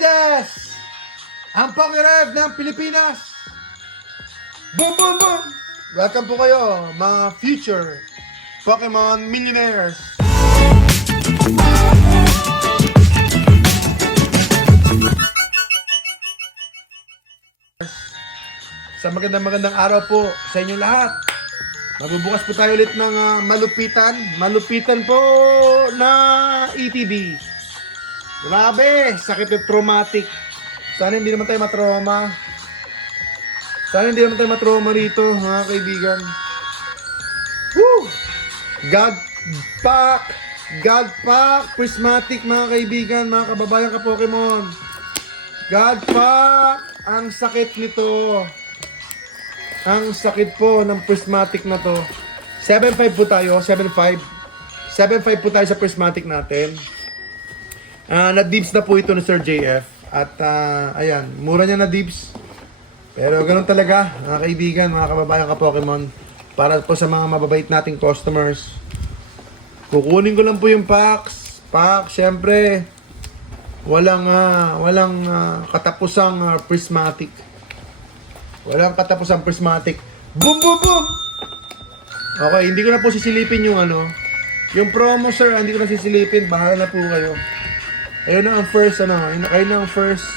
Benavides! Ang Pokerev ng Pilipinas! Boom, boom, boom! Welcome po kayo, mga future Pokemon millionaires! Sa magandang araw po sa inyo lahat. Magbubukas po tayo ulit ng malupitan po na ETB. Grabe, sakit at traumatic. Sana hindi naman tayo matrauma. Dito, mga kaibigan. Woo! God Pack, prismatic, mga kaibigan, mga kababayan ka Pokemon. God Pack, ang sakit nito. Ang sakit po ng prismatic na to. 7.5 po tayo, 7.5. 7.5 po tayo sa prismatic natin. Na-dibs na po ito ni Sir JF. At ayan, mura niya na dibs. Pero ganun talaga, mga kaibigan, mga kababayan ka Pokemon. Para po sa mga mababait nating customers. Kukunin ko lang po yung packs. Syempre, walang katapusang prismatic. Walang katapusang prismatic. Boom, boom, boom! Okay, hindi ko na po sisilipin yung yung promo, sir. Hindi ko na sisilipin. Bahala na po kayo. Ayun na ang first, ayun na ang first.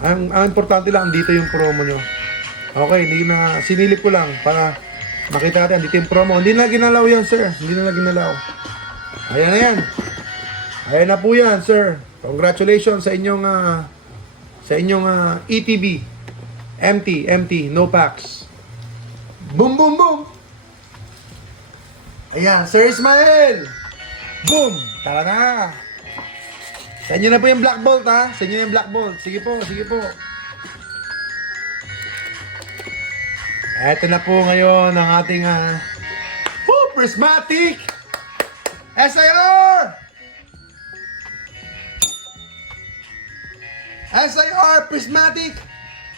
Ang importante lang, dito yung promo nyo. Okay, hindi na, sinilip ko lang para makita natin, dito yung promo. Hindi na ginalaw yan, sir. Hindi na ginalaw. Ayan na yan. Ayan na po yan, sir. Congratulations sa inyong ETB. Empty, no packs. Boom, boom, boom. Ayan, Sir Ismael. Boom. Tara na. Sa inyo na po yung Black Bolt, ha? Sa inyo na yung Black Bolt. Sige po. Eto na po ngayon ang ating prismatic SIR! SIR Prismatic!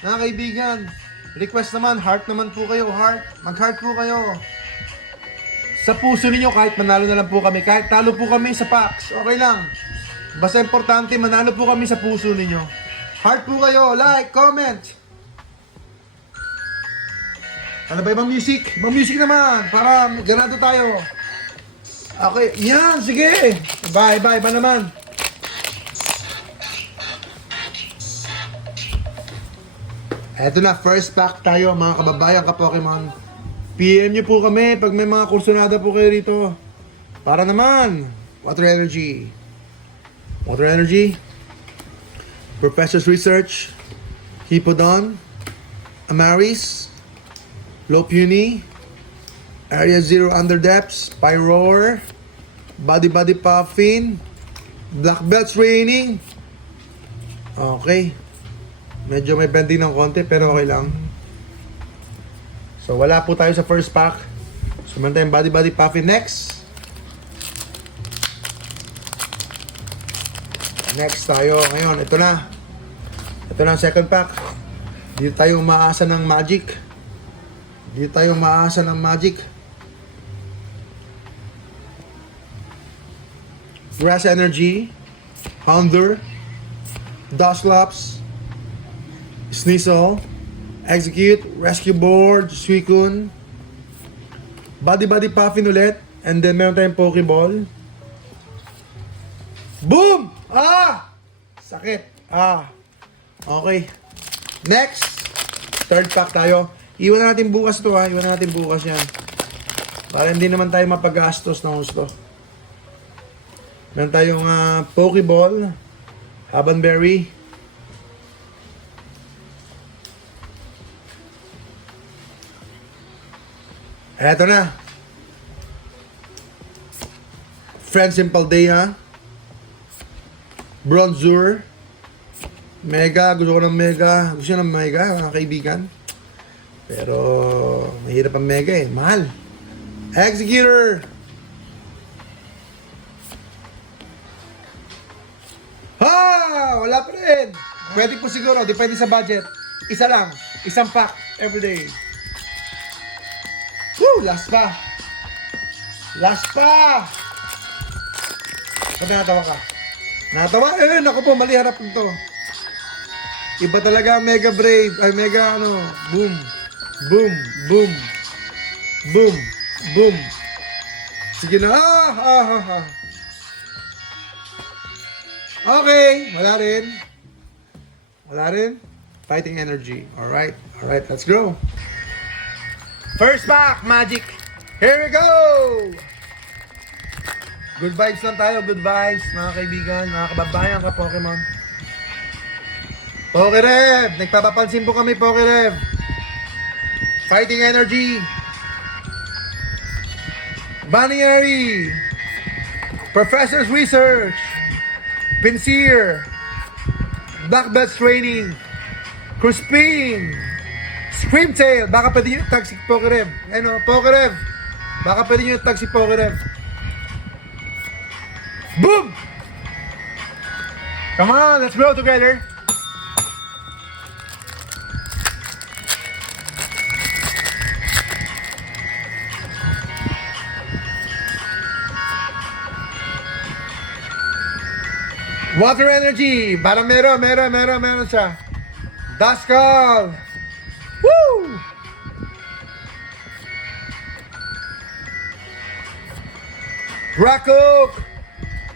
Mga kaibigan, request naman, heart naman po kayo, heart. Mag-heart po kayo. Sa puso ninyo, kahit manalo na lang po kami, kahit talo po kami sa packs, okay lang. Basta importante, manalo po kami sa puso ninyo. Heart po kayo, like, comment. Ano ba ibang music? Ibang music naman, para ganado tayo. Okay, yan, sige. Bye, iba naman. Eto na, first pack tayo, mga kababayan ka Pokemon. PM nyo po kami pag may mga kursunada po kayo rito. Para naman, Water Energy, Professor's Research, Hippodon, Amaris, Lopuni, Area Zero Underdepths, Pyroar, Body Puffin, Black Belts Raining. Okay. Medyo may bending ng konti pero okay lang. So wala po tayo sa first pack. So meron tayong Body Puffin next. Next tayo ngayon. Ito na ang second pack. Dito tayo umaasa ng magic. Grass Energy, Houndour, Dusclops, Sneasel, Execute, Rescue Board, Suicune, Body Puffin ulit, and then meron tayong Pokeball. Boom! Sakit. Okay. Next, third pack tayo. Iwan natin bukas yan. Para hindi naman tayo mapagastos ng gusto. Meron tayong Pokeball, Habanberry, eto na. Friends in Paldea, Bronzor, Mega. Gusto ng Mega, mga kaibigan. Pero mahirap ang Mega mahal. Executor. Wala pa rin. Pwede po siguro, depende sa budget. Isa lang, isang pack everyday. Last pa. Ba't natawa ka? Natawa? Naku po, mali harap nito. Iba talaga ang Mega Brave. Ay, Mega ano. Boom. Boom. Boom. Boom. Boom. Sige na. Okay. Wala rin. Wala rin. Fighting energy. Alright. Alright, let's go. First pack, Magic. Here we go! Good vibes lang tayo. Good vibes, mga kaibigan, mga kababayan ka, Pokemon. Pokerev! Nagpapapansin po kami, Pokerev. Fighting energy. Bannieri. Professor's Research. Pinsir. Black Belt's Training. Crispin. Screamtail. Baka pwede nyo tag si Pokerev. Ano, Pokerev. Baka pwede nyo tag si Pokerev. Boom! Come on, let's grow together. Water energy. Parang meron siya. Duskull. Woo! Rakok.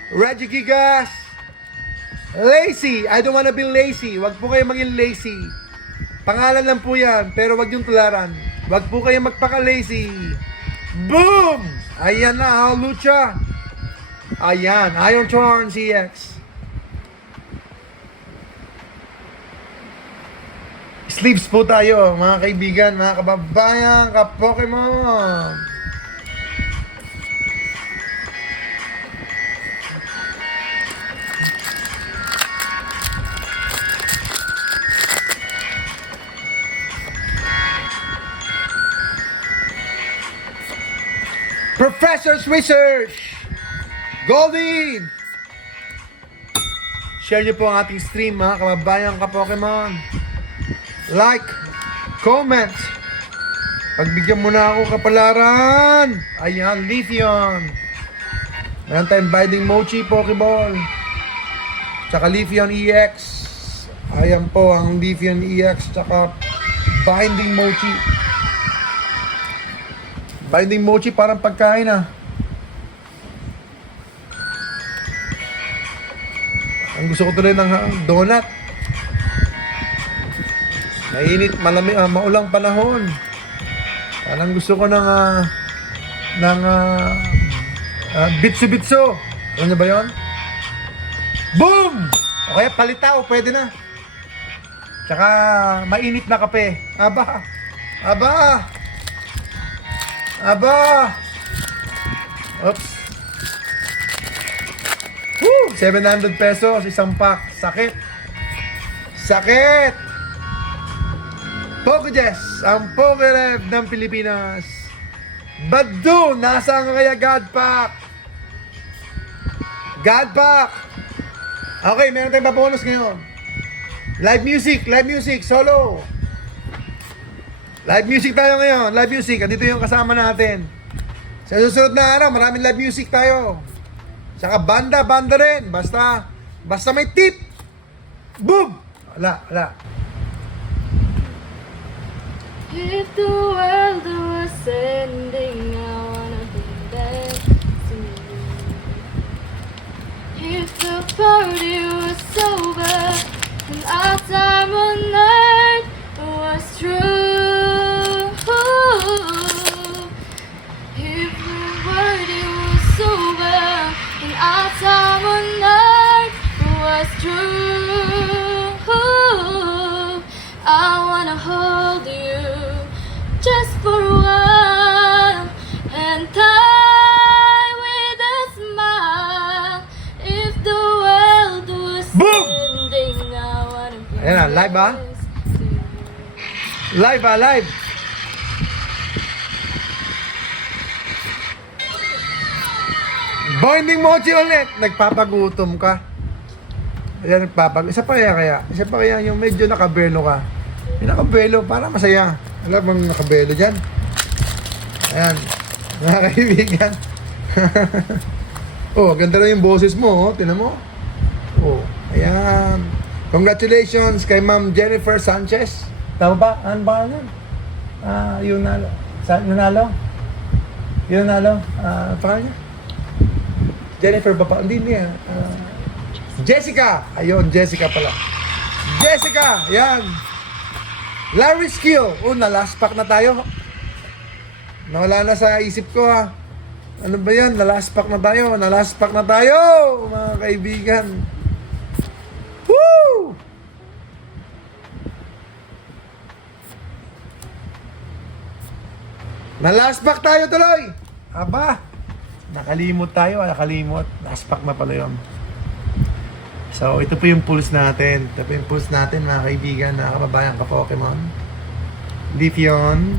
Regigigas. Lazy. I don't wanna be lazy. Wag po kayo maging lazy. Pangalan lang po yan, pero wag yung tularan. Wag po kayo magpaka-lazy. Boom! Ayan na, Lucha. Ayan, Iron Torn CX. Sleeves po tayo, mga kaibigan, mga kababayan, ka-Pokemon. Professor's Research. Goldie. Share nyo po ang ating stream, mga kababayan, ka-Pokemon. Like, comment. Pagbigyan mo na ako, kapalaran. Ayan, Leafeon. Meron tayong Binding Mochi Pokeball. Tsaka Leafeon EX. Ayan po ang Leafeon EX. Tsaka Binding Mochi. Binding Mochi parang pagkain ah. Ang gusto ko tuloy ng donut. Mainit, malamig, maulang panahon. Parang gusto ko ng bitso-bitso. Alam niyo ba yun? Boom! O kaya palitaw, pwede na. Tsaka mainit na kape. Aba! 700 pesos, isang pack. Sakit! Pokejess, ang Pokerev ng Pilipinas. Badu, nasaan ka kaya God Pack? Okay, meron tayong babonus ngayon. Live music, solo. Live music tayo ngayon, Andito yung kasama natin. Sa susunod na araw, maraming live music tayo. Saka banda rin. Basta may tip. Boom! Wala. If the world was ending, I wanna be there to you. If the party was over and our time on earth was true. If the party was over and our time on earth was true. I wanna hold you just for a while and die with a smile. If the world was Boom! ending, I wanna be Ayan na, live ba? next to you. Live. Binding Mochi ulit. Nagpapagutom ka. Ayan, Isa pa kaya yung medyo nakabelo ka. Yung nakabelo, para masaya. Alam mo yung nakabelo dyan? Ayan. Mga kaibigan. Oh, ganda na yung boses mo, oh. Tinan mo. Ayan. Congratulations kay Ma'am Jennifer Sanchez. Tama ba? Ano ba nun? Yung nalo. Nanalo? Yung nalo? Pangalan niya? Jennifer ba pa? Hindi niya. Jessica! Ayun, Jessica pala. Jessica! Yan. Larry Skill. Na-last pack na tayo. Nawala na sa isip ko ha. Ano ba yan? Na-last pack na tayo. Na-last pack na tayo, mga kaibigan. Woo! Na-last pack tayo tuloy. Aba, nakalimot tayo. Nakalimot. Last pack na pala yun. So, ito po yung pulse natin. Ito po yung pulse natin, mga kaibigan, mga kababayan ka-Pokemon. Leafeon.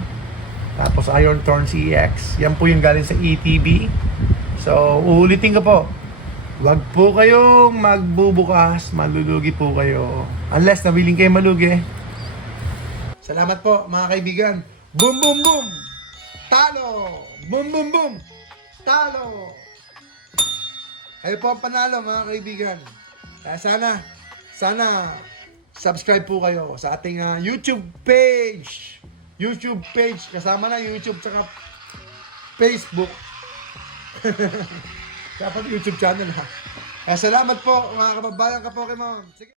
Tapos Iron Thorn CX. Yan po yung galing sa ETB. So, uulitin ko po. Huwag po kayong magbubukas. Malulugi po kayo. Unless na willing kayo malugi. Salamat po, mga kaibigan. Boom, boom, boom! Talo! Boom, boom, boom! Talo! Kayo po ang panalo, mga kaibigan. Kaya sana subscribe po kayo sa ating YouTube page. YouTube page, kasama na YouTube tsaka Facebook. Dapat YouTube channel ha. Kaya salamat po mga kababayan ka Pokemon. Sige.